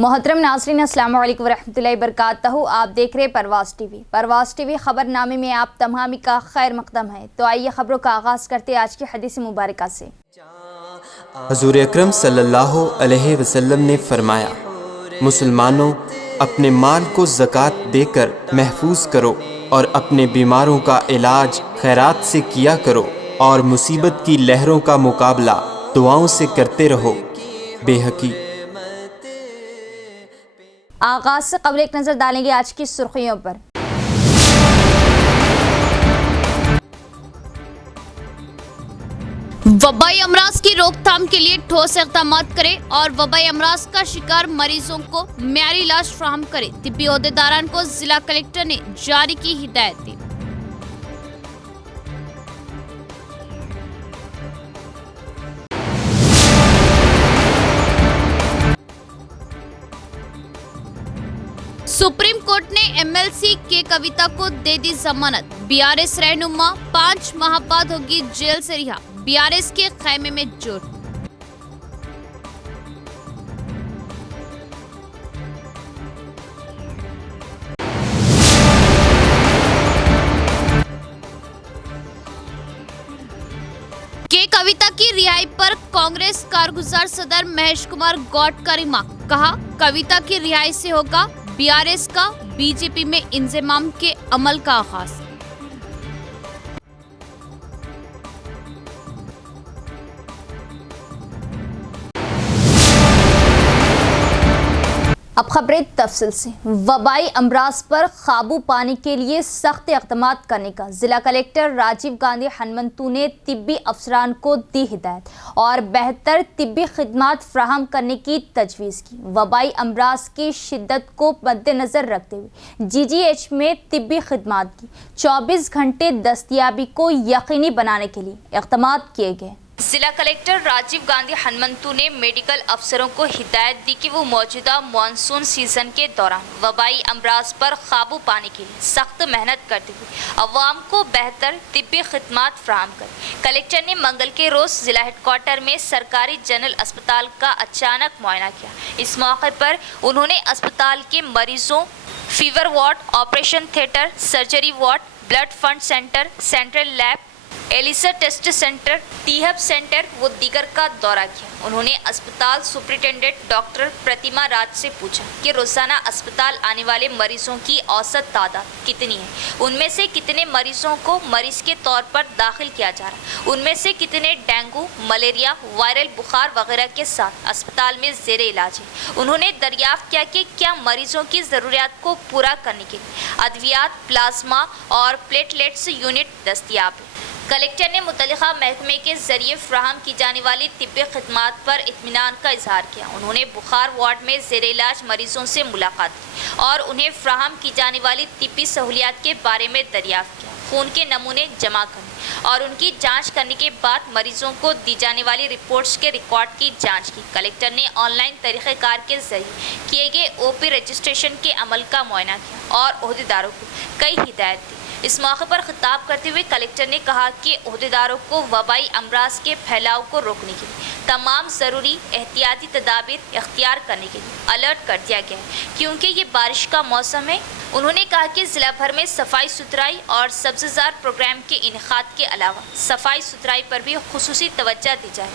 मोहतरम नाज़रीन, अस्सलाम वालेकुम वरहमतुल्लाहि वबरकातुहू। आप देख रहे परवाज़ टीवी। परवाज़ टीवी खबरनामे में आप तमामी का खैर मकदम है। तो आइए खबरों का आगाज़ करते आज की हदीस मुबारका से। हुज़ूर अकरम सल्लल्लाहु अलैहि वसल्लम ने फरमाया, मुसलमानों, अपने माल को ज़कात देकर महफूज करो और अपने बीमारों का इलाज खैरात से किया करो और मुसीबत की लहरों का मुकाबला दुआओं से करते रहो। बेहकी। आगाज़ से कबल एक नज़र डालेंगे आज की सुर्खियों पर। वबाई अमराज की रोकथाम के लिए ठोस इक़दाम करें और वबाई अमराज का शिकार मरीजों को मेयारी इलाज फराहम करें। तिब्बी ओहदेदारान को जिला कलेक्टर ने जारी की हिदायत दी। सुप्रीम कोर्ट ने एमएलसी के कविता को दे दी जमानत। बीआरएस रहनुमा 5 माह बाद होगी जेल से रिहा। बीआरएस के खैमे में जुट। के कविता की रिहाई पर कांग्रेस कारगुजार सदर महेश कुमार गौड का रिमार्क। कहा, कविता की रिहाई से होगा बीआरएस का बीजेपी में इंज़माम के अमल का आगाज। अब खबरें तफसील से। वबाई अमराज पर काबू पाने के लिए सख्त इक़दाम करने का जिला कलेक्टर राजीव गांधी हनुमंतु ने तिब्बी अफसरान को दी हिदायत और बेहतर तिब्बी खिदमात फराहम करने की तजवीज़ की। वबाई अमराज की शिद्दत को मद्देनज़र रखते हुए जीजीएच में तिब्बी खिदमात की 24 घंटे दस्तयाबी को यकीनी बनाने के लिए इक़दाम किए गए। जिला कलेक्टर राजीव गांधी हनुमंतु ने मेडिकल अफसरों को हिदायत दी कि वो मौजूदा मानसून सीजन के दौरान वबाई अमराज पर काबू पाने के लिए सख्त मेहनत करते हुए अवाम को बेहतर तिब्बी खिदमात फराहम करें। कलेक्टर ने मंगल के रोज़ जिला हेडक्वार्टर में सरकारी जनरल अस्पताल का अचानक मुआयना किया। इस मौके पर उन्होंने अस्पताल के मरीजों, fever ward, operation theatre, surgery ward, blood fund centre, central lab, ELISA test centre, T Hub centre व दीगर का दौरा किया। उन्होंने अस्पताल सुपरिटेंडेंट डॉक्टर प्रतिमा राज से पूछा कि रोजाना अस्पताल आने वाले मरीजों की औसत तादाद कितनी है, उनमें से कितने मरीजों को मरीज के तौर पर दाखिल किया जा रहा, उनमें से कितने डेंगू, मलेरिया, वायरल बुखार वगैरह के साथ अस्पताल में ज़ेरे इलाज है। उन्होंने दरियाफ्त किया कि क्या मरीजों की ज़रूरियात को पूरा करने के लिए अद्वियात, प्लाज्मा और प्लेटलेट्स यूनिट दस्तयाब है। कलेक्टर ने मुतल्लिका महकमे के जरिए फराहम की जाने वाली तिब्बी खिदमात पर इत्मीनान का इजहार किया। उन्होंने बुखार वार्ड में ज़ेरे इलाज मरीजों से मुलाकात की और उन्हें फराहम की जाने वाली तिब्बी सहूलियात के बारे में दरियाफ्त किया। खून के नमूने जमा करने और उनकी जांच करने के बाद मरीजों को दी जाने वाली रिपोर्ट्स के रिकॉर्ड की जांच की। कलेक्टर ने ऑनलाइन तरीक़ेकार के जरिए किए गए ओपी रजिस्ट्रेशन के अमल का मुआयना किया और ओहदेदारों को कई हिदायत दी। इस मौके पर खिताब करते हुए कलेक्टर ने कहा कि ओहदेदारों को वबाई अमराज के फैलाव को रोकने के लिए तमाम ज़रूरी एहतियाती तदाबीर इख्तियार करने के लिए अलर्ट कर दिया गया है, क्योंकि ये बारिश का मौसम है। उन्होंने कहा कि ज़िला भर में सफाई सुथराई और सब्ज़जार प्रोग्राम के इनेकाद के अलावा सफाई सुथराई पर भी खुसूसी तवज्जो दी जाए।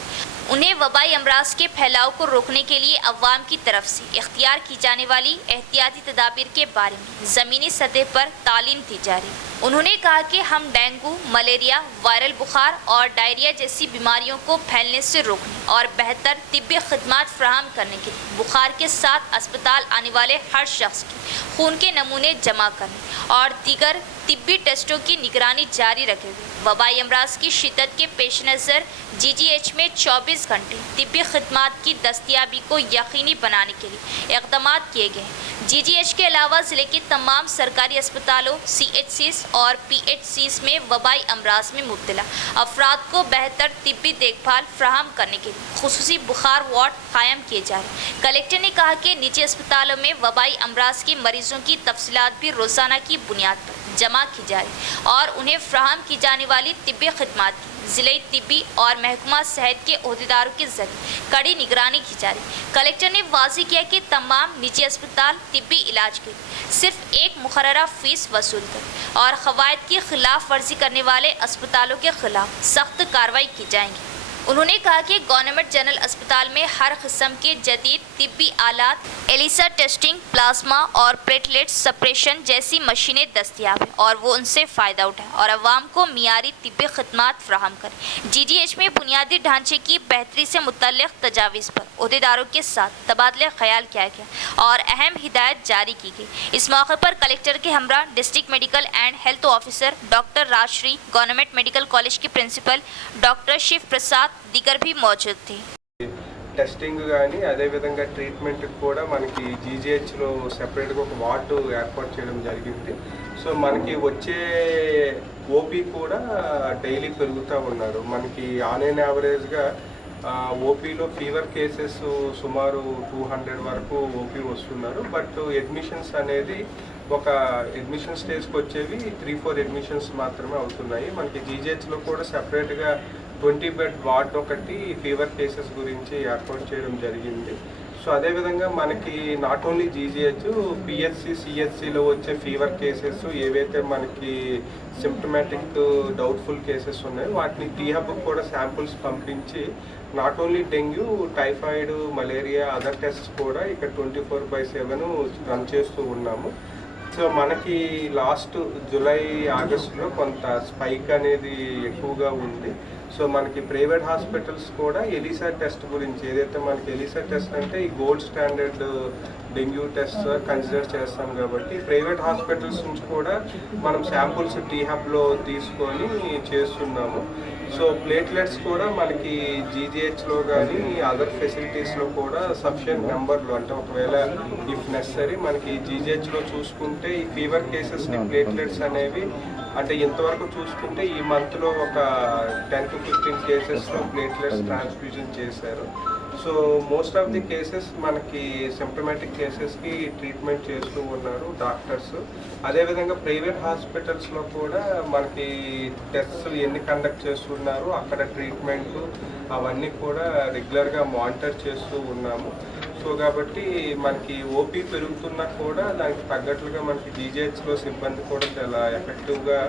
उन्हें वबाई अमराज के फैलाव को रोकने के लिए अवाम की तरफ से इख्तियार की जाने वाली एहतियाती तदाबीर के बारे में ज़मीनी सतह पर तालीम दी जा रही है। उन्होंने कहा कि हम डेंगू, मलेरिया, वायरल बुखार और डायरिया जैसी बीमारियों को फैलने से रोकने और बेहतर तिब्बी खिदमात फराहम करने के लिए बुखार के साथ अस्पताल आने वाले हर शख्स की खून के नमूने जमा करने और दीगर तिब्बी टेस्टों की निगरानी जारी रखे हुए वबाई अमराज की शिद्दत के पेश नज़र जीजीएच में 24 घंटे तिब्बी खिदमात की दस्तयाबी को यकीनी बनाने के लिए इक़दाम किए गए हैं। जीजीएच के अलावा ज़िले के तमाम सरकारी अस्पतालों, सीएचसीज और पीएचसीज में वबाई अमराज में मुब्तला अफराद को बेहतर तिब्बी देखभाल फराहम करने के लिए खुसूसी बुखार वार्ड कायम किए जा रहे हैं। कलेक्टर ने कहा कि निजी अस्पतालों में वबाई अमराज के मरीजों की तफसीलात भी रोज़ाना की बुनियाद पर जमा की जाए और उन्हें फराहम की जाने वाली तिब्बी खिदमात की जिले तिब्बी और महकमा सेहत के ओहदेदारों के जरिए कड़ी निगरानी की जा रही। कलेक्टर ने वाज़ेह किया कि तमाम निजी अस्पताल तिब्बी इलाज के लिए सिर्फ एक मुकर्ररा फीस वसूल कर और क़वायद की खिलाफ वर्जी करने वाले अस्पतालों के खिलाफ सख्त कार्रवाई की जाएंगी। उन्होंने कहा कि गवर्नमेंट जनरल अस्पताल में हर किस्म के जदीद तिब्बी आलात, एलिसा टेस्टिंग, प्लाज्मा और प्लेटलेट सप्रेशन जैसी मशीनें दस्तियाब हैं और वो उनसे फ़ायदा उठाएं और अवाम को मियारी तिब्बी खदमात फ्राहम करें। GGH में बुनियादी ढांचे की बेहतरी से मुतल्लिक़ तजावीज़ पर ओहदेदारों के साथ तबादला ख्याल किया गया और अहम हिदायत जारी की गई। इस मौके पर कलेक्टर के हमरा district medical and health officer doctor Rajashree, government medical college की प्रिंसिपल डॉक्टर शिव प्रसाद दिगर भी मौजूद थे। టెస్టింగ్ కానీ అదేవిధంగా ట్రీట్మెంట్ కూడా మనకి జీజీహెచ్లో సెపరేట్గా ఒక వార్డు ఏర్పాటు చేయడం జరిగింది. సో మనకి వచ్చే ఓపీ కూడా డైలీ పెరుగుతూ ఉన్నారు. మనకి ఆన్ అండ్ యావరేజ్గా ఓపీలో ఫీవర్ కేసెస్ సుమారు 200 వరకు ఓపీ వస్తున్నారు. బట్ అడ్మిషన్స్ అనేది ఒక అడ్మిషన్ స్టేజ్కి వచ్చేవి 3-4 అడ్మిషన్స్ మాత్రమే అవుతున్నాయి. మనకి జీజీహెచ్లో కూడా సెపరేట్గా 20 బెడ్ వార్డ్ ఒకటి ఫీవర్ కేసెస్ గురించి ఏర్పాటు చేయడం జరిగింది. సో అదేవిధంగా మనకి నాట్ ఓన్లీ జీజీహెచ్, పిహెచ్సి, సిహెచ్సిలో వచ్చే ఫీవర్ కేసెస్ ఏవైతే మనకి సిమ్టమాటిక్ డౌట్ఫుల్ కేసెస్ ఉన్నాయో వాటిని టీహబ్కి కూడా శాంపుల్స్ పంపించి not only dengue, typhoid, malaria, other tests కూడా ఇక్కడ 24/7 రన్ చేస్తూ ఉన్నాము. సో మనకి లాస్ట్ జూలై, ఆగస్టులో కొంత స్పైక్ అనేది ఎక్కువగా ఉంది. సో మనకి ప్రైవేట్ హాస్పిటల్స్ కూడా ఎలిసా టెస్ట్ గురించి, ఏదైతే మనకి ఎలిసా టెస్ట్ అంటే ఈ gold standard dengue test consider చేస్తాం కాబట్టి ప్రైవేట్ హాస్పిటల్స్ నుంచి కూడా మనం శాంపుల్స్ టీహబ్లో తీసుకొని చేస్తున్నాము. సో ప్లేట్లెట్స్ కూడా మనకి జీజీహెచ్లో కానీ అదర్ ఫెసిలిటీస్లో కూడా సఫిషియంట్ నెంబర్లో, అంటే ఒకవేళ ఇఫ్ నెసరీ మనకి జీజీహెచ్లో చూసుకుంటే ఈ ఫీవర్ కేసెస్కి ప్లేట్లెట్స్ అనేవి అంటే ఇంతవరకు చూసుకుంటే ఈ మంత్లో ఒక 10 to 15 కేసెస్లో ప్లేట్లెట్స్ ట్రాన్స్ఫ్యూజన్ చేశారు. So most of the cases మనకి సిమ్టమాటిక్ కేసెస్కి ట్రీట్మెంట్ చేస్తూ ఉన్నారు డాక్టర్స్. అదేవిధంగా ప్రైవేట్ హాస్పిటల్స్లో కూడా మనకి టెస్ట్స్ ఎన్ని కండక్ట్ చేస్తున్నారు, అక్కడ ట్రీట్మెంట్ అవన్నీ కూడా రెగ్యులర్గా మానిటర్ చేస్తూ ఉన్నాము. సో కాబట్టి మనకి ఓపీ పెరుగుతున్నా కూడా దానికి తగ్గట్లుగా మనకి జీజీహెచ్లో సిబ్బంది కూడా చాలా ఎఫెక్టివ్గా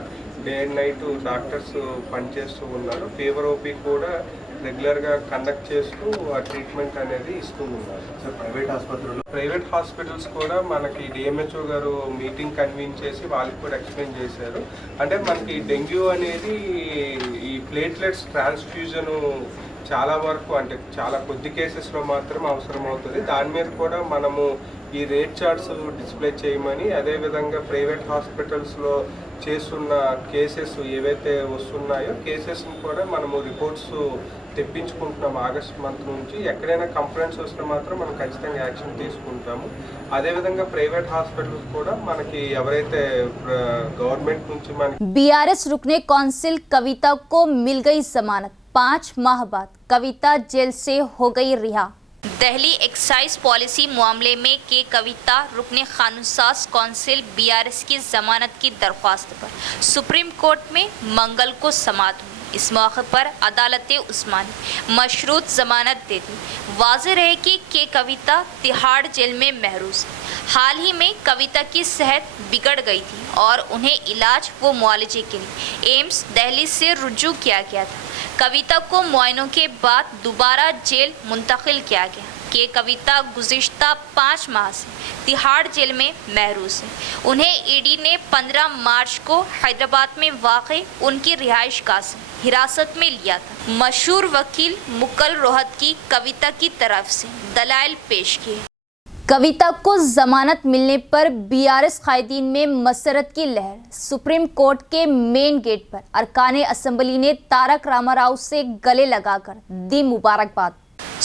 డే అండ్ నైట్ డాక్టర్స్ పనిచేస్తూ ఉన్నారు. ఫీవర్ ఓపీ కూడా రెగ్యులర్గా కండక్ట్ చేస్తూ ఆ ట్రీట్మెంట్ అనేది ఇస్తూ ఉన్నారు. సో ప్రైవేట్ హాస్పిటల్స్ కూడా మనకి డిఎంహెచ్ఓ గారు మీటింగ్ కన్వీన్ చేసి వాళ్ళకి కూడా ఎక్స్ప్లెయిన్ చేశారు. అంటే మనకి డెంగ్యూ అనేది ఈ ప్లేట్లెట్స్ ట్రాన్స్ఫ్యూజన్ చాలా వరకు, అంటే చాలా కొద్ది కేసెస్లో మాత్రం అవసరం అవుతుంది. దాని మీద కూడా మనము ఈ రేట్ చార్ట్స్ డిస్ప్లే చేయమని, అదేవిధంగా ప్రైవేట్ హాస్పిటల్స్లో చేస్తున్న కేసెస్ ఏవైతే వస్తున్నాయో కేసెస్ని కూడా మనము రిపోర్ట్స్ తెప్పించుకుంటున్నాం ఆగస్ట్ మంత్ నుంచి. ఎక్కడైనా కంప్లైంట్స్ వస్తే మాత్రం మనం ఖచ్చితంగా యాక్షన్ తీసుకుంటాము. అదేవిధంగా ప్రైవేట్ హాస్పిటల్స్ కూడా మనకి ఎవరైతే గవర్నమెంట్ నుంచి మనకి BRS रुकने कौंसिल कविता को मिल गई जमानत, 5 माह बाद कविता जेल से हो गई रिहा। दिल्ली एक्साइज पॉलिसी मामले में के कविता रुकने कानूनसाज कौंसिल BRS की जमानत की दरख्वास्त पर सुप्रीम कोर्ट में मंगल को समाअत हुई। इस मौके पर अदालत उस्मानी मशरूत जमानत दे दी। वाज़ेह रहे कि के कविता तिहाड़ जेल में महरूज है। हाल ही में कविता की सेहत बिगड़ गई थी और उन्हें इलाज व मुआलजे के लिए एम्स दिल्ली से रुजू किया गया था। कविता को मुआयनों के बाद दोबारा जेल मुंतकिल किया गया। के कविता गुज़िश्ता 5 माह से तिहाड़ जेल में महरूज है। उन्हें ईडी ने 15 मार्च को हैदराबाद में वाक़ई उनकी रिहाइश गाह से हिरासत में लिया था। मशहूर वकील मुकल रोहत की कविता की तरफ से दलाइल पेश किए। कविता को जमानत मिलने पर BRS कायदीन में मसरत की लहर। सुप्रीम कोर्ट के मेन गेट पर अरकान असम्बली ने तारक रामाराव से गले लगाकर दी मुबारकबाद।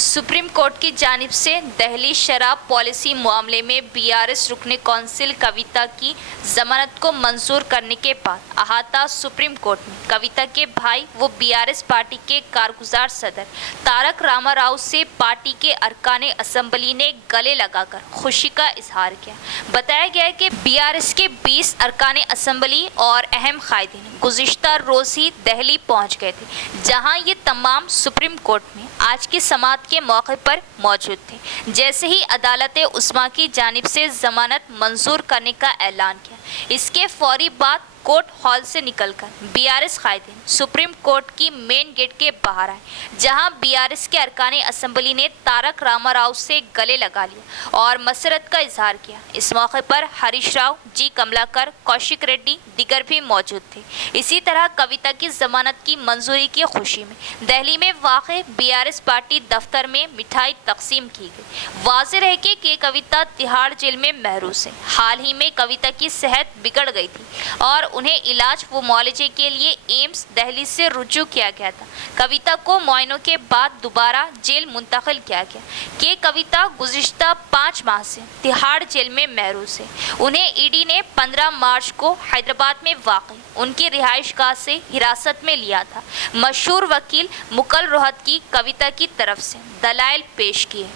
सुप्रीम कोर्ट की जानिब से दिल्ली शराब पॉलिसी मामले में बीआरएस रुकने कौंसिल कविता की जमानत को मंजूर करने के बाद अहाता सुप्रीम कोर्ट में कविता के भाई वो बीआरएस पार्टी के कारगुजार सदर तारक रामाराव से पार्टी के अरकान असेंबली ने गले लगाकर खुशी का इजहार किया। बताया गया है कि बीआरएस के 20 अरकान असेंबली और अहम कायदीन गुज़िश्ता रोज़ ही दिल्ली पहुंच गए थे, जहां ये तमाम सुप्रीम कोर्ट में आज की समाअत के मौके पर मौजूद थे। जैसे ही अदालत उस्मा की जानिब से जमानत मंजूर करने का ऐलान किया, इसके फौरी बाद कोर्ट हॉल से निकलकर बीआरएस कायदीन सुप्रीम कोर्ट की मेन गेट के बाहर आए, जहां बीआरएस के अरकान असेंबली ने तारक रामाराव से गले लगा लिया और मसरत का इजहार किया। इस मौके पर हरीश राव, जी कमलाकर, कौशिक रेड्डी दिगर भी मौजूद थे। इसी तरह कविता की जमानत की मंजूरी की खुशी में दिल्ली में वाक़ बीआरएस पार्टी दफ्तर में मिठाई तकसीम की गई। वाज़ेह रहे कि कविता तिहाड़ जेल में महरूस है। हाल ही में कविता की सेहत बिगड़ गई थी और उन्हें इलाज व मुआलजे के लिए एम्स दिल्ली से रुजू किया गया था। कविता को मुआयनों के बाद दोबारा जेल मुंतकिल किया गया कि कविता गुज़िश्ता 5 माह से तिहाड़ जेल में महरूस है। उन्हें ईडी ने 15 मार्च को हैदराबाद में वाक़ई उनकी रिहाइशगाह से हिरासत में लिया था। मशहूर वकील मुकल रोहत की कविता की तरफ से दलाइल पेश किए।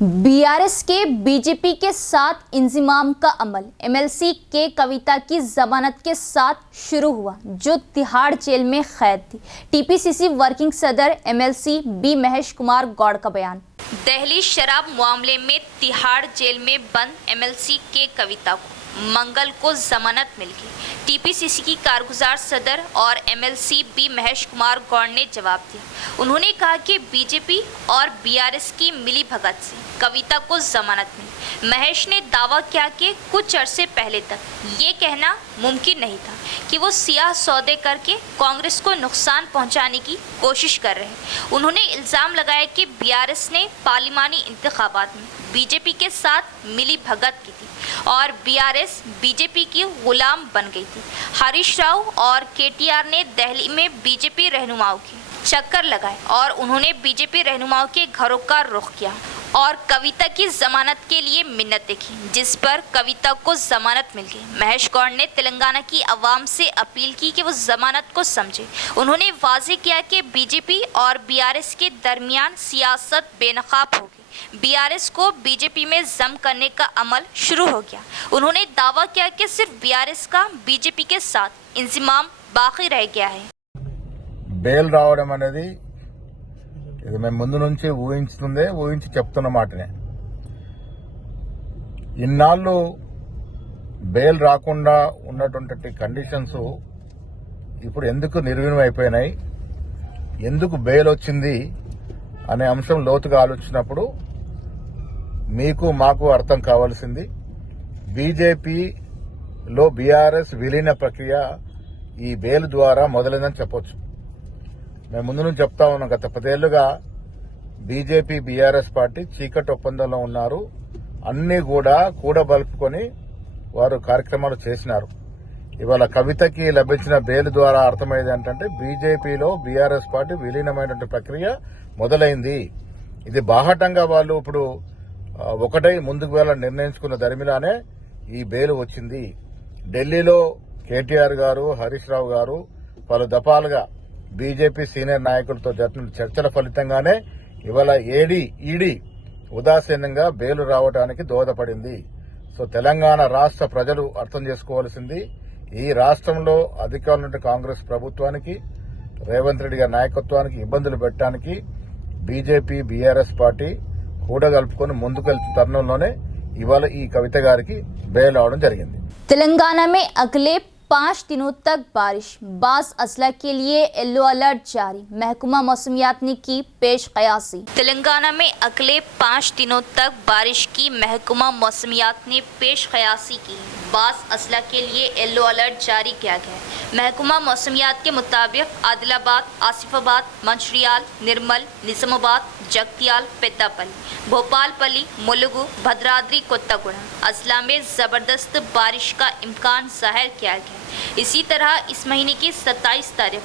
बीआरएस के बीजेपी के साथ इंजिमाम का अमल एमएलसी के कविता की जमानत के साथ शुरू हुआ, जो तिहाड़ जेल में कैद थी। टीपीसीसी वर्किंग सदर एमएलसी बी महेश कुमार गौड़ का बयान। दिल्ली शराब मामले में तिहाड़ जेल में बंद एमएलसी के कविता को मंगल को जमानत मिल गई। टीपीसीसी की कारगुजार सदर और एमएलसी बी महेश कुमार गौड़ ने जवाब दिया। उन्होंने कहा कि बीजेपी और बीआरएस की मिली भगत से कविता को जमानत मिली। महेश ने दावा किया कि कुछ अरसे पहले तक ये कहना मुमकिन नहीं था कि वो सियाह सौदे करके कांग्रेस को नुकसान पहुंचाने की कोशिश कर रहे हैं। उन्होंने इल्ज़ाम लगाया कि बीआरएस ने पार्लिमानी इंतखाबात में बीजेपी के साथ मिली भगत की थी और बीआरएस बीजेपी की गुलाम बन गई थी। हरीश राव और केटीआर ने दिल्ली में बीजेपी रहनुमाओं के चक्कर लगाए और उन्होंने बीजेपी रहनुमाओं के घरों का रुख किया और कविता की जमानत के लिए मिन्नतें की, जिस पर कविता को जमानत मिल गई। महेश गौड़ ने तेलंगाना की आवाम से अपील की कि वो जमानत को समझे। उन्होंने वाज़ेह किया कि बीजेपी और बीआरएस के दरमियान सियासत बेनकाब हो गई। बीआरएस को बीजेपी में जम करने का अमल शुरू हो गया। उन्होंने दावा किया कि सिर्फ बीआरएस का बीजेपी के साथ इंजिमाम बाकी रह गया है। బెయిల్ రావడం అనేది ఇది మేము ముందు నుంచి ఊహించి చెప్తున్న మాటనే. ఇన్నాళ్ళు బెయిల్ రాకుండా ఉన్నటువంటి కండిషన్స్ ఇప్పుడు ఎందుకు నిర్వీణం అయిపోయినాయి, ఎందుకు బెయిల్ వచ్చింది అనే అంశం లోతుగా ఆలోచించినప్పుడు మీకు మాకు అర్థం కావాల్సింది బీజేపీలో బీఆర్ఎస్ విలీన ప్రక్రియ ఈ బెయిల్ ద్వారా మొదలైందని చెప్పొచ్చు. మేము ముందు నుంచి చెప్తా ఉన్నాం, గత 10 ఏళ్లుగా బీజేపీ బీఆర్ఎస్ పార్టీ చీకటి ఒప్పందంలో ఉన్నారు. అన్ని కూడా కూడబలుపుకొని వారు కార్యక్రమాలు చేసినారు. ఇవాళ కవితకి లభించిన బెయిల్ ద్వారా అర్థమైంది ఏంటంటే బీజేపీలో బీఆర్ఎస్ పార్టీ విలీనమైనటువంటి ప్రక్రియ మొదలైంది. ఇది బాహటంగా వాళ్ళు ఇప్పుడు ఒకటై ముందుకు వెళ్ళాలని నిర్ణయించుకున్న దరిమిలానే ఈ బెయిల్ వచ్చింది. ఢిల్లీలో కేటీఆర్ గారు, హరీష్ రావు గారు పలు దఫాలుగా బీజేపీ సీనియర్ నాయకులతో జరిపిన చర్చల ఫలితంగానే ఇవాళ ఈడీ ఉదాసీనంగా బెయిల్ రావడానికి దోహదపడింది. సో తెలంగాణ రాష్ట్ర ప్రజలు అర్థం చేసుకోవాల్సింది, ఈ రాష్ట్రంలో అధికారంలో ఉన్న కాంగ్రెస్ ప్రభుత్వానికి, రేవంత్ రెడ్డి గారి నాయకత్వానికి ఇబ్బందులు పెట్టడానికి బీజేపీ బీఆర్ఎస్ పార్టీ కూడగలుపుకొని ముందుకెళ్తున్న తరుణంలోనే ఇవాళ ఈ కవిత గారికి బెయిల్ అవడం జరిగింది. तेलंगाना में अगले 5 दिनों तक बारिश, बास अजला के लिए येलो अलर्ट जारी। महकमा मौसमियात ने की पेश कयासी। तेलंगाना में अगले 5 दिनों तक बारिश की महकमा मौसमियात ने पेश कयासी की। बास अजला के लिए येलो अलर्ट जारी किया गया है। महकमा मौसमियात के मुताबिक आदिलाबाद, आसिफाबाद, मंचिर्याल, निर्मल, निजामाबाद, जगतियाल, पेद्दापल्ली, भोपालपल्ली, मुलुगु, भद्राद्री, कोत्तागुड़म, अजला में ज़बरदस्त बारिश का इम्कान जाहिर किया गया। इसी तरह इस महीने की 27 तारीख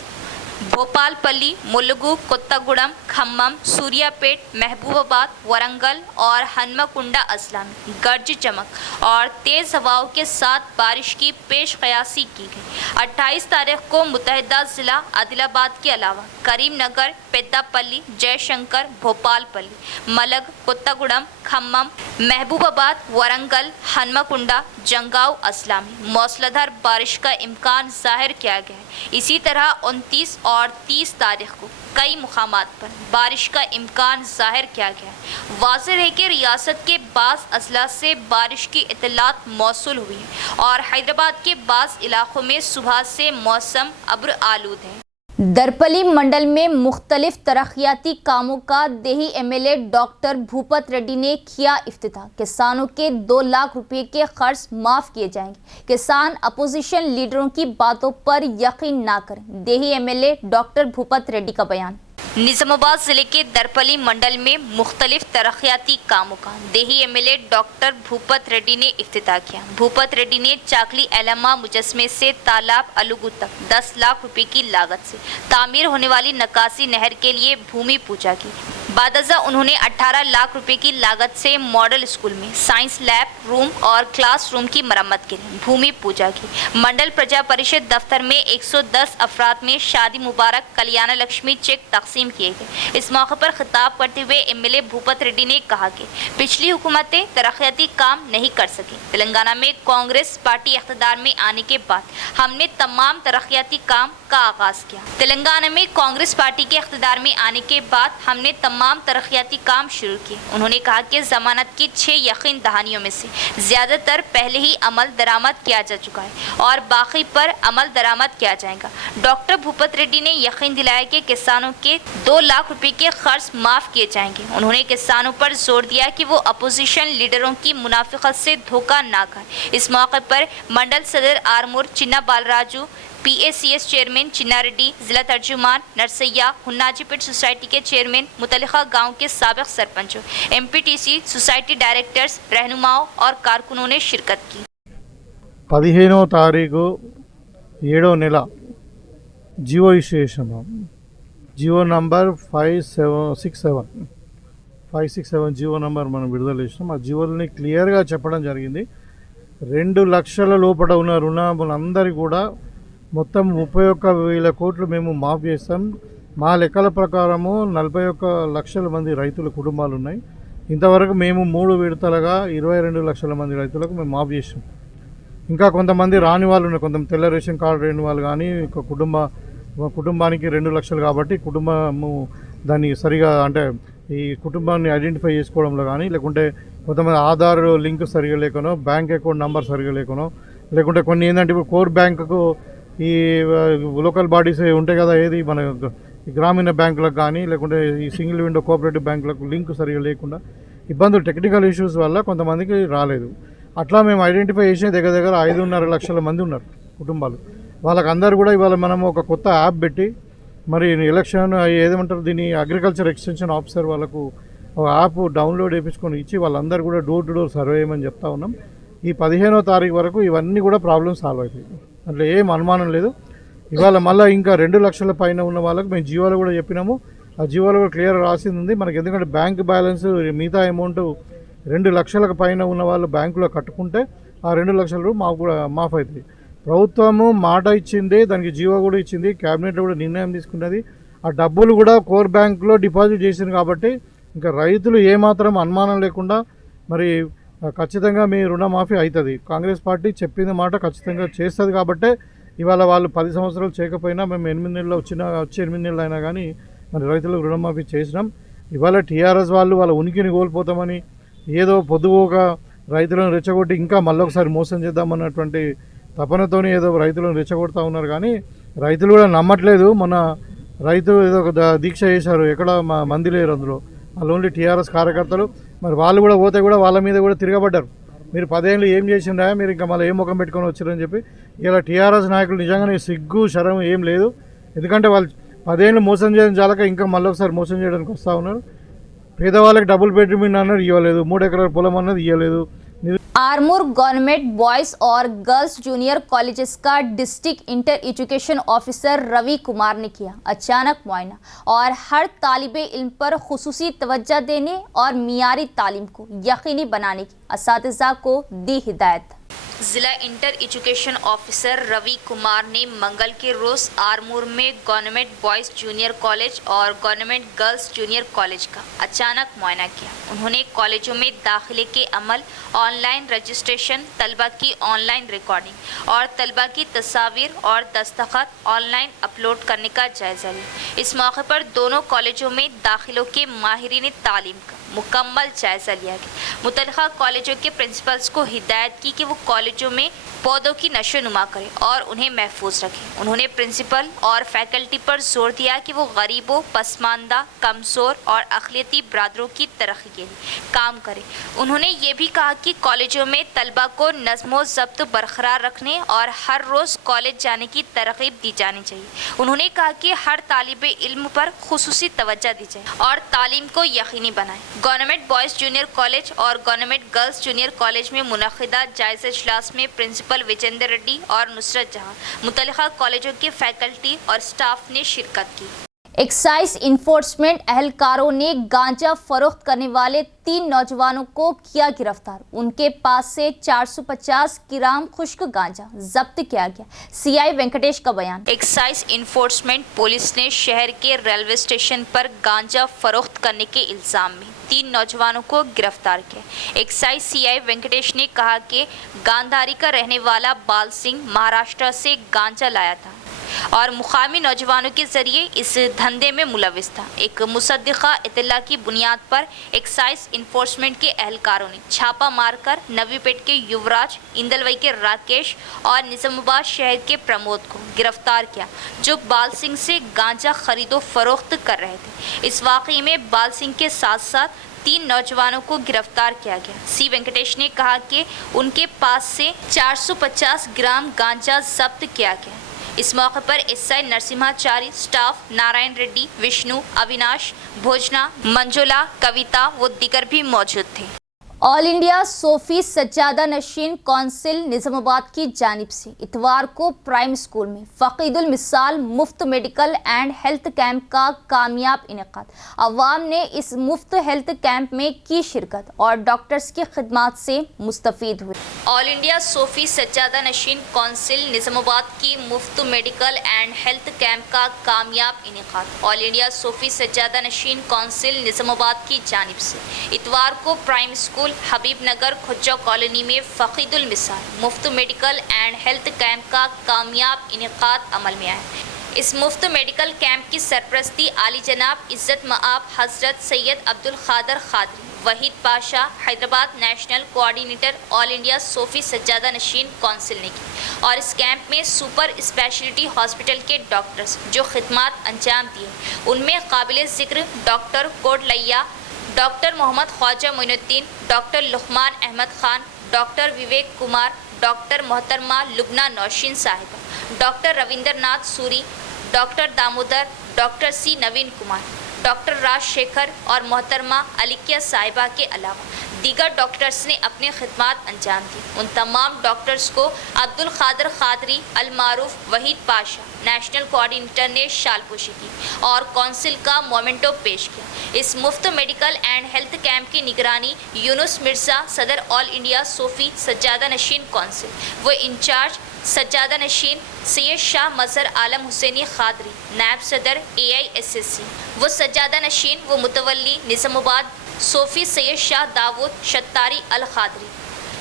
भोपालपल्ली, मुलुगु, कोत्तागुड़म, खम्मम, सूर्यापेट, महबूबाबाद, वरंगल और हनुमकुंडा अजला में गरज चमक और तेज हवाओं के साथ बारिश की पेश कयासी की गई। 28 तारीख को मुतहदा जिला आदिलाबाद के अलावा करीमनगर, पेद्दापल्ली, जयशंकर, भोपालपल्ली, मलग, कोत्तागुड़म, खम्मम, महबूबाबाद, वरंगल, हनुमकुंडा, जंगाव अजला में मौसलाधार बारिश का इम्कान जाहिर किया गया है। इसी तरह 29 और 30 तारीख को कई मुकामात पर बारिश का इम्कान जाहिर किया गया है। वाज़ेह है कि रियासत के बाज़ अजला से बारिश की इत्तलात मौसूल हुई है और हैदराबाद के बाज़ इलाकों में सुबह से मौसम अब्र आलूद है। दरपली मंडल में मुख्तलिफ तरक्याती कामों का देही एमएलए डॉक्टर भूपत रेड्डी ने किया इफ्तिताह। किसानों के 2 लाख रुपए के खर्च माफ किए जाएंगे। किसान अपोजिशन लीडरों की बातों पर यकीन ना करें। देही एमएलए डॉक्टर भूपत रेड्डी का बयान। निजामाबाद जिले के दरपली मंडल में मुख्तलिफ तरक्याती कामों का देही एमएलए डॉक्टर भूपत रेड्डी ने इफ्तिताह किया। भूपत रेड्डी ने चाकली एलम्मा मुजस्मे से तालाब अलुगु तक 10 लाख रुपए की लागत से तामीर होने वाली नकासी नहर के लिए भूमि पूजा की। बादजा उन्होंने 18 लाख रुपए की लागत से मॉडल स्कूल में साइंस लैब, रूम और क्लास रूम की मरम्मत के लिए भूमि पूजा की। मंडल प्रजा परिषद दफ्तर में 110 अफराद में शादी मुबारक कल्याण लक्ष्मी चेक तकसीम किए गए। इस मौके पर खिताब करते हुए एमएलए भूपत रेड्डी ने कहा कि पिछली हुकूमतें तरक्याती काम नहीं कर सकी। तेलंगाना में कांग्रेस पार्टी इख्तिदार में आने के बाद हमने तमाम तरक्याती काम का आगाज किया। तेलंगाना में कांग्रेस पार्टी के इख्तिदार में आने के बाद हमने तमाम तरक्याती काम शुरू किए। उन्होंने कहा कि जमानत की 6 यकीन दहानियों में से ज़्यादातर पहले ही अमल दरामद किया जा चुका है और बाकी पर अमल दरामद किया जाएगा। डॉक्टर भूपत रेड्डी ने यकीन दिलाया कि किसानों के 2 लाख रुपए के खर्च माफ किए जाएंगे। उन्होंने किसानों पर जोर दिया कि वो अपोजिशन लीडरों की मुनाफिकत से धोखा ना खाएं। इस मौके पर मंडल सदर आरमूर चिन्ना बालराजू, PACS चेयरमैन चिन्ना रेड्डी, जिला तर्जुमान नरसैया, हुन्नाजीपेट सोसाइटी के चेयरमैन, मुतल्लिका गांव के साबिक सरपंचों, MPTC सोसाइटी डायरेक्टर्स, रहनुमाओं और कारकुनों ने शिरकत की। 15వ తారీఖు 7వ నెల జియో ఇష్యూ చేసినాము. జియో నంబర్ 567 జియో నంబర్ మనం విడుదల చేసినాం. ఆ జియోని క్లియర్గా చెప్పడం జరిగింది. 2 లక్షల లోపల ఉన్న రుణాలందరికీ కూడా మొత్తం 31,000 కోట్లు మేము మాఫ్ చేస్తాం. మా లెక్కల ప్రకారము 41 లక్షల మంది రైతుల కుటుంబాలు ఉన్నాయి. ఇంతవరకు మేము 3 విడతలుగా 22 లక్షల మంది రైతులకు మేము మాఫ్ చేసాం. ఇంకా కొంతమంది రాని వాళ్ళు ఉన్నారు. కొంత తెల్ల రేషన్ కార్డు లేని వాళ్ళు కానీ కుటుంబానికి 2 లక్షలు కాబట్టి కుటుంబము దాన్ని సరిగా అంటే ఈ కుటుంబాన్ని ఐడెంటిఫై చేసుకోవడంలో కానీ లేకుంటే కొంతమంది ఆధార్ లింక్ సరిగా లేకనో బ్యాంక్ అకౌంట్ నెంబర్ సరిగా లేకనో లేకుంటే కొన్ని ఏంటంటే ఇప్పుడు కోర్ బ్యాంకుకు ఈ లోకల్ బాడీస్ ఉంటాయి కదా, ఏది మన గ్రామీణ బ్యాంకులకు కానీ లేకుంటే ఈ సింగిల్ విండో కోఆపరేటివ్ బ్యాంకులకు లింక్ సరిగా లేకుండా ఇబ్బందులు టెక్నికల్ ఇష్యూస్ వల్ల కొంతమందికి రాలేదు. అట్లా మేము ఐడెంటిఫై చేసిన దగ్గర 5.5 లక్షల మంది ఉన్నారు కుటుంబాలు. వాళ్ళకందరూ కూడా ఇవాళ మనం ఒక కొత్త యాప్ పెట్టి మరి ఎలక్షన్ ఏదేమంటారు దీన్ని అగ్రికల్చర్ ఎక్స్టెన్షన్ ఆఫీసర్ వాళ్ళకు ఒక యాప్ డౌన్లోడ్ చేయించుకొని ఇచ్చి వాళ్ళందరూ కూడా డోర్ టు డోర్ సర్వే చేయమని చెప్తా ఉన్నాం. ఈ 15వ తారీఖు వరకు ఇవన్నీ కూడా ప్రాబ్లమ్స్ సాల్వ్ అవుతాయి. అట్లా ఏం అనుమానం లేదు. ఇవాళ మళ్ళీ ఇంకా 2 లక్షల పైన ఉన్న వాళ్ళకి మేము జియోలో కూడా చెప్పినాము. ఆ జియోలో కూడా క్లియర్ రాసింది ఉంది మనకి. ఎందుకంటే బ్యాంక్ బ్యాలెన్స్ మిగతా అమౌంట్ 2 లక్షలకు పైన ఉన్న వాళ్ళు బ్యాంకులో కట్టుకుంటే ఆ 2 లక్షలు మాకు కూడా మాఫ్ అవుతుంది. ప్రభుత్వము మాట ఇచ్చింది, దానికి జియో కూడా ఇచ్చింది, క్యాబినెట్లో కూడా నిర్ణయం తీసుకున్నది. ఆ డబ్బులు కూడా కోర్ బ్యాంకులో డిపాజిట్ చేసింది కాబట్టి ఇంకా రైతులు ఏమాత్రం అనుమానం లేకుండా మరి ఖచ్చితంగా మీ రుణమాఫీ అవుతుంది. కాంగ్రెస్ పార్టీ చెప్పింది మాట ఖచ్చితంగా చేస్తుంది కాబట్టే ఇవాళ వాళ్ళు 10 సంవత్సరాలు చేయకపోయినా మేము 8 నెలలు వచ్చే 8 నెలలు అయినా కానీ మరి రైతులకు రుణమాఫీ చేసినాం. ఇవాళ టీఆర్ఎస్ వాళ్ళు వాళ్ళ ఉనికిని కోల్పోతామని ఏదో పొద్దుపోక రైతులను రెచ్చగొట్టి ఇంకా మళ్ళొకసారి మోసం చేద్దామన్నటువంటి తపనతోనే ఏదో రైతులను రెచ్చగొడతా ఉన్నారు. కానీ రైతులు కూడా నమ్మట్లేదు. మొన్న రైతు ఏదో ఒక దీక్ష చేశారు, ఎక్కడ మంది లేరు అందులో, వాళ్ళు ఓన్లీ టీఆర్ఎస్ కార్యకర్తలు. మరి వాళ్ళు కూడా పోతే కూడా వాళ్ళ మీద కూడా తిరగబడ్డారు. మీరు 10 ఏళ్ళు ఏం చేసిందా, మీరు ఇంకా మళ్ళీ ఏం ముఖం పెట్టుకొని వచ్చారని చెప్పి. ఇలా టీఆర్ఎస్ నాయకులు నిజంగానే సిగ్గు శరం ఏం లేదు. ఎందుకంటే వాళ్ళు 10 ఏళ్ళు మోసం చేయడం చాలక ఇంకా మళ్ళీ ఒకసారి మోసం చేయడానికి వస్తూ ఉన్నారు. పేదవాళ్ళకి డబుల్ బెడ్రూమ్ అన్నది ఇవ్వలేదు, 3 ఎకరాల పొలం అన్నది ఇవ్వలేదు. आरमूर गवर्नमेंट बॉयज़ और गर्ल्स जूनियर कॉलेजेस का district inter education officer Ravi Kumar ने किया अचानक मुआयना और हर तालिबे इल्म पर खुसूसी तवज्जो देने और मियारी तालीम को यकीनी बनाने की असातिज़ा को दी हिदायत। जिला inter education officer Ravi Kumar ने मंगल के रोज आरमूर में गवर्नमेंट बॉयज़ जूनियर कॉलेज और गवर्नमेंट गर्ल्स जूनियर कॉलेज का अचानक मुआयना किया। उन्होंने कॉलेजों में दाखिले के अमल, ऑनलाइन रजिस्ट्रेशन, तलबा की ऑनलाइन रिकॉर्डिंग और तलबा की तस्वीर और दस्तखत ऑनलाइन अपलोड करने का जायजा लिया। इस मौके पर दोनों कॉलेजों में दाखिलों के माहिरीन तालीम का मुकम्मल जायजा लिया गया। मुतल्लिका कॉलेजों के प्रिंसिपल्स को हिदायत की कि वो कॉलेजों में पौधों की नशोनुमा करें और उन्हें महफूज रखें। उन्होंने प्रिंसिपल और फैकल्टी पर जोर दिया कि वो गरीबों, पसमानदा, कमज़ोर और अक़लियती बरादरों की तरक्की के लिए काम करें। उन्होंने ये भी कहा कि कॉलेजों में तलबा को नज़्म व ज़ब्त बरकरार रखने और हर रोज़ कॉलेज जाने की तरगीब दी जानी चाहिए। उन्होंने कहा कि हर तालिबे इल्म पर खुसूसी तवज्जो दी जाए और तालीम को यकीनी बनाएं। गवर्नमेंट बॉयज़ जूनियर कॉलेज और गवर्नमेंट गर्ल्स जूनियर कॉलेज में मुनक़िदा जायज़ा इजलास में प्रिंसिपल विजेंद्र रेड्डी और नुसरत जहां मुतल्लिका कॉलेजों के फैकल्टी और स्टाफ ने शिरकत की। एक्साइज इन्फोर्समेंट एहलकारों ने गांजा फरोख्त करने वाले 3 नौजवानों को किया गिरफ्तार। उनके पास से 450 ग्राम खुश्क गांजा जब्त किया गया। सीआई वेंकटेश का बयान। एक्साइज इन्फोर्समेंट पुलिस ने शहर के रेलवे स्टेशन पर गांजा फरोख्त करने के इल्जाम में 3 नौजवानों को गिरफ्तार किया। एक्साइज सीआई वेंकटेश ने कहा कि गांधारी का रहने वाला बाल सिंह महाराष्ट्र से गांजा लाया था और मुकामी नौजवानों के जरिए इस धंधे में मुलविस था। एक मुसद्दिका इत्तला की बुनियाद पर एक्साइज इन्फोर्समेंट के एहलकारों ने छापा मारकर नवीपेट के युवराज, इंदलवई के राकेश और निजामाबाद शहर के प्रमोद को गिरफ्तार किया, जो बाल सिंह से गांजा खरीदो फरोख्त कर रहे थे। इस वाक़ये में बाल सिंह के साथ साथ 3 नौजवानों को गिरफ्तार किया गया। सी वेंकटेश ने कहा कि उनके पास से 450 ग्राम गांजा जब्त किया गया। इस मौके पर एसआई नरसिम्हाचारी, स्टाफ नारायण रेड्डी, विष्णु, अविनाश, भोजना, मंजुला, कविता व दीगर भी मौजूद थे। All India Sufi Sajjada Nasheen council Nizamabad की जानिब से इतवार को प्राइम स्कूल में फ़कीदुल मिसाल मुफ्त मेडिकल एंड हेल्थ कैंप का कामयाब इनेकाद। अवाम ने इस मुफ्त हेल्थ कैंप में की शिरकत और डॉक्टर्स की खिदमात से मुस्तफ़ीद हुए। All India Sufi Sajjada Nasheen council Nizamabad की मुफ्त मेडिकल एंड हेल्थ कैंप का कामयाब इनेकाद। All India Sufi Sajjada Nasheen council Nizamabad की जानिब से इतवार को prime school Habib Nagar Khujja colony में फ़कीदुल मिसाल मुफ्त मेडिकल एंड हेल्थ कैंप का कामयाब इनेकाद अमल में आया। इस मुफ्त मेडिकल कैंप की सरपरस्ती आली जनाब इज़्ज़त मआब हज़रत Syed Abdul Qadir Qadri Waheed Pasha, Hyderabad national coordinator all India Sufi Sajjada Nasheen council ने की और इस कैंप में सुपर स्पेशलिटी हॉस्पिटल के डॉक्टर्स जो खिदमात अंजाम दिए, उनमें काबिल ज़िक्र doctor Kotaiah, doctor Mohammed Khwaja Moinuddin, doctor Luqman Ahmed Khan, doctor Vivek Kumar, doctor मोहतरमा लुबना नौशीन साहिबा, doctor Ravindra Nath Suri, doctor Damodar, doctor C Naveen Kumar, doctor Rajasekhar और मोहतरमा अलिकिया साहिबा के अलावा दीगर डॉक्टर्स ने अपनी खिदमात अंजाम दी। उन तमाम डॉक्टर्स को अब्दुल क़ादिर क़ादरी अल मारूफ वहीद पाशा नेशनल कोऑर्डिनेटर ने शालपोशी की और कौंसिल का मोमेंटो पेश किया। इस मुफ्त मेडिकल एंड हेल्थ कैंप की निगरानी यूनुस मिर्ज़ा, सदर all India Sufi Sajjada Nasheen council व इंचार्ज सज्जादा नशीन सैयद शाह मज़हर आलम हुसैनी क़ादरी, नायब सदर AISSC व सज्जादा नशीन व मुतवल्ली निज़ामाबाद सोफ़ी सैयद शाह दाऊद शत्तारी अल क़ादरी,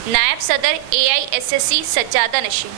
नायब सदर AISSC सज्जादा नशीन,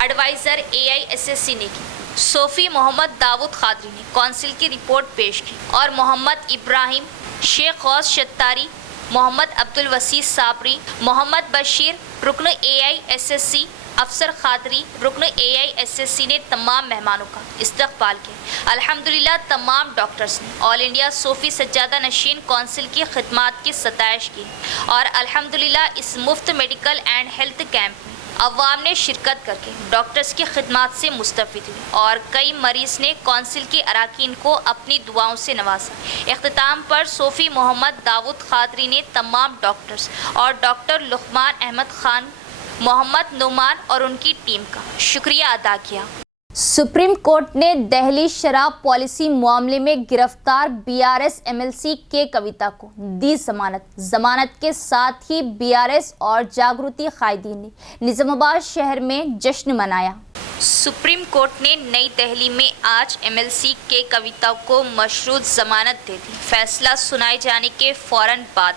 एडवाइज़र AISSC ने की। सोफ़ी मोहम्मद दाऊद क़ादरी ने कौंसिल की रिपोर्ट पेश की और मोहम्मद इब्राहिम, शेख गौस शत्तारी, मोहम्मद अब्दुल वसी साबरी, मोहम्मद बशीर रुकन AISSC, अफसर क़ादरी रुकन AISSC ने तमाम मेहमानों का इस्तकबाल किया। अल्हम्दुलिल्लाह तमाम डॉक्टर्स ने all India SoFi सज्जादा Nasheen council की खिदमात की सताइश की और अल्हम्दुलिल्लाह इस मुफ्त मेडिकल एंड हेल्थ कैंप में अवाम ने शिरकत करके डॉक्टर्स की खिदमत से मुस्तफिद हुई और कई मरीज ने कौंसिल के अरकान को अपनी दुआओं से नवाजा। इख्तिताम पर सोफ़ी मोहम्मद दाऊद खादरी ने तमाम डॉक्टर्स और डॉक्टर लुकमान अहमद खान, मोहम्मद नुमान और उनकी टीम का शुक्रिया अदा किया। सुप्रीम कोर्ट ने दिल्ली शराब पॉलिसी मामले में गिरफ्तार बीआरएस एमएलसी के कविता को दी जमानत। जमानत के साथ ही बीआरएस और जागृति कायदीन ने निजामाबाद शहर में जश्न मनाया। सुप्रीम कोर्ट ने नई दिल्ली में आज एमएलसी के कविता को मशरूत जमानत दे दी। फैसला सुनाए जाने के फौरन बाद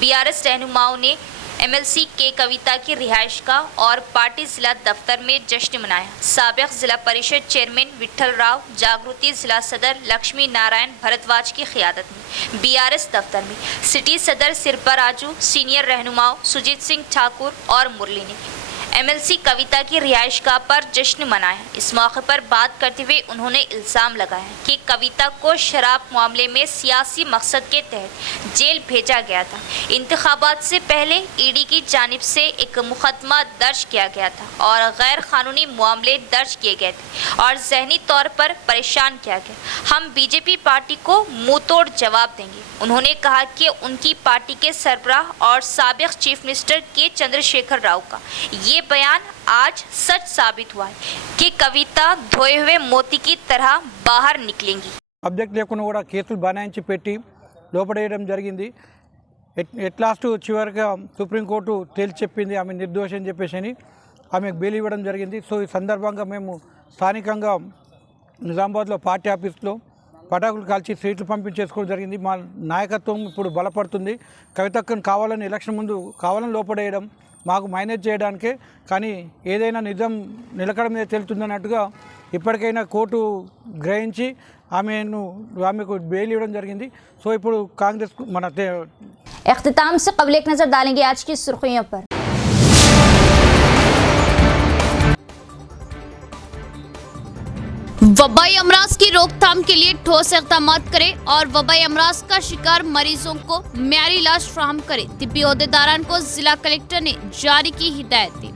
बीआरएस रहनुमाओं ने एमएलसी के कविता की रिहाइश का और पार्टी जिला दफ्तर में जश्न मनाया। साबिक जिला परिषद चेयरमैन विठल राव, जागृति जिला सदर लक्ष्मी नारायण भरद्वाज की क़ियादत में बीआरएस दफ्तर में सिटी सदर सिरपा राजू, सीनियर रहनुमाओं सुजीत सिंह ठाकुर और मुरली ने एमएलसी कविता की रिहाइशगाह पर जश्न मनाया। इस मौके पर बात करते हुए उन्होंने इल्ज़ाम लगाया कि कविता को शराब मामले में सियासी मकसद के तहत जेल भेजा गया था। इंतखाबात से पहले ईडी की जानिब से एक मुकदमा दर्ज किया गया था और गैर कानूनी मामले दर्ज किए गए थे और जहनी तौर पर परेशान किया गया। हम बीजेपी पार्टी को मुंह तोड़ जवाब देंगे। उन्होंने कहा कि उनकी पार्टी के सरबराह और साबिक चीफ मिनिस्टर के चंद्रशेखर राव का ये बयान आज सच साबित हुआ है कि कविता धोए हुए मोती की तरह बाहर निकलेंगी। అబ్జెక్ట్ లేకుండా కూడా కేసులు బనాయించి పెట్టి లోపడేయడం జరిగింది. ఎట్ లాస్ట్ చివరిగా సుప్రీంకోర్టు తేల్చి చెప్పింది ఆమె నిర్దోషి అని చెప్పేసి ఆమెకు బెయిల్ ఇవ్వడం జరిగింది. సో ఈ సందర్భంగా మేము స్థానికంగా నిజామాబాద్లో పార్టీ ఆఫీస్లో పటాకులు కాల్చి స్వీట్లు పంపించేసుకోవడం జరిగింది. మా నాయకత్వం ఇప్పుడు బలపడుతుంది. కవితక్కను కావాలని ఎలక్షన్ ముందు కావాలని లోపడేయడం మాకు మైనేజ్ చేయడానికే, కానీ ఏదైనా నిజం నిలకడ మీద తెలుతుందన్నట్టుగా ఇప్పటికైనా కోర్టు గ్రహించి ఆమెకు బెయిల్ ఇవ్వడం జరిగింది. సో ఇప్పుడు కాంగ్రెస్ మన इख्तिताम से कबल एक नज़र डालेंगे आज की सुर्खियों पर। वबाई अमराज की रोकथाम के लिए ठोस इक़दाम करें और वबाई अमराज का शिकार मरीजों को म्यारी इलाज फराहम करें। तिब्बी ओहदेदारान को जिला कलेक्टर ने जारी की हिदायत दी।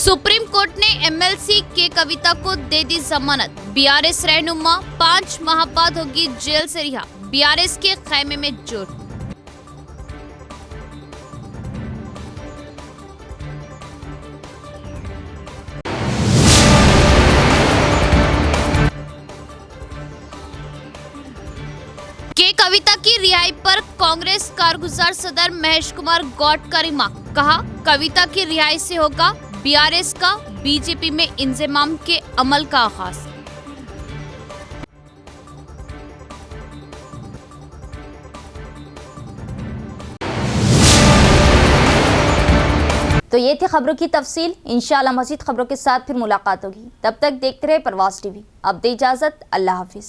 सुप्रीम कोर्ट ने एमएलसी के कविता को दे दी जमानत। बीआरएस रहनुमा 5 माह बाद होगी जेल से रिहा। बीआरएस के खैमे में जोर। के कविता की रिहाई पर कांग्रेस कारगुजार सदर महेश कुमार गौड का रिमार्क। कहा, कविता की रिहाई से होगा बीआरएस का बीजेपी में इंजमाम के अमल का आगाज। तो ये थी खबरों की तफसील। इंशाअल्लाह मज़ीद खबरों के साथ फिर मुलाकात होगी। तब तक देखते रहे परवाज़ टीवी। अब दे इजाज़त, अल्लाह हाफिज़।